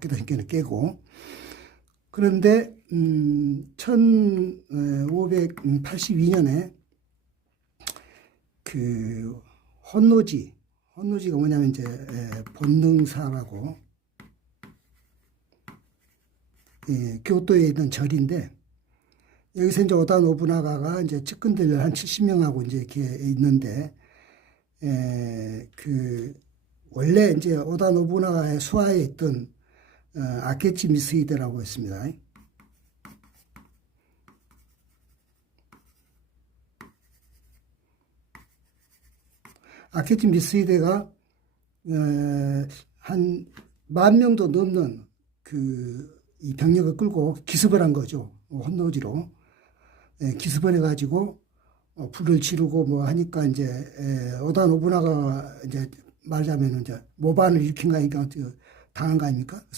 깨다 깨는 깨고. 그런데 음, 1582년에 그 혼노지 혼노지가 뭐냐면 이제 에, 본능사라고 예, 교토에 있는 절인데 여기서 이제 오다 노부나가가 이제 측근들 한 70명하고 이제 이렇게 있는데 에, 그 원래 이제 오다 노부나가의 수하에 있던 어, 아케치 미스히데라고 있습니다. 아케치 미스히데가 어, 한만 명도 넘는 그 이 병력을 끌고 기습을 한 거죠. 혼노지로 예, 기습을 해가지고 어, 불을 지르고 뭐 하니까 이제 에, 오다 노부나가 이제 말하자면 이제 모반을 일으킨 거 아니까 당한 거 아닙니까?